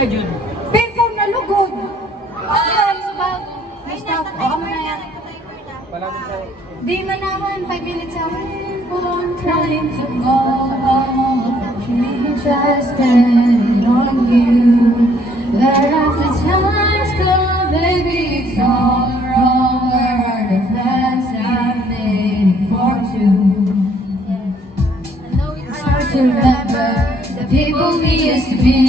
Payphone na lugod. Ay, sa bago. Basta, baka mo na yan. Di man naman 5 minutes away from trying to go. Just depend on you. Where have the times come, baby, it's all wrong. Where are the plans I've made for two? It's hard to remember the people we used to be.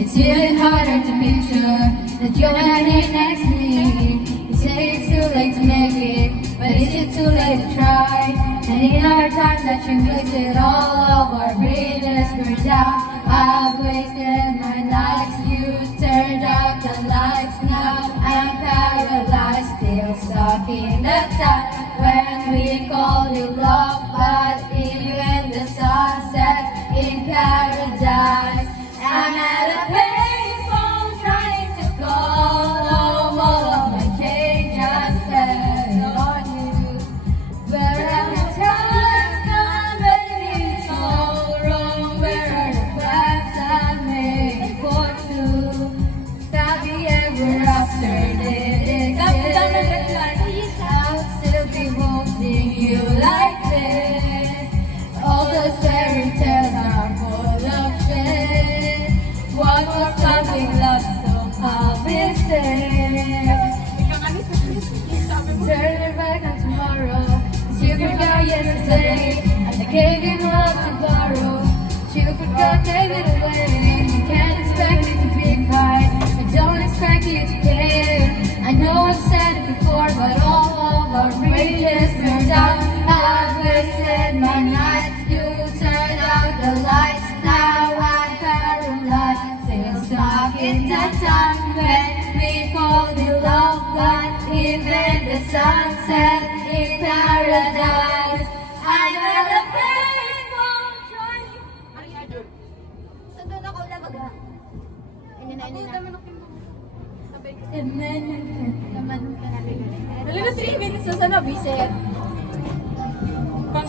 It's even harder to picture that you're not here next to me. You say it's too late to make it, but is it too late to try? And in our time that you wasted all of our bridges burned down, I've wasted my nights. You turned out the lights. Now I'm paralyzed, still stuck in the time when we called you love. But even the sun sets in paradise. I'm at a payphone trying to call home. All of my change I spent on you. Where have the times gone, baby? It's all wrong. Where are the plans I made for two? Happy ever after did exist. I'll still be holding you like this. All the fairy tales are full of shit. One more something lost, so I'll be safe. Turn it back on tomorrow. 'Cause you forgot yesterday, and I gave you love to borrow. You forgot, gave it away. You can't expect it to be right. I don't expect you to care. I know I've said it before, but all of our bridges burned out. I've wasted my nights. You turned out the lights. Now I'm paralyzed, still stuck in that time when we called it love. But even the sunset in paradise. I'm at a payphone trying. Sandun ako labaga. Ayun na, ayun na. And then Naman ka namin. Dali na 3 minutes na sana, bisit. Pang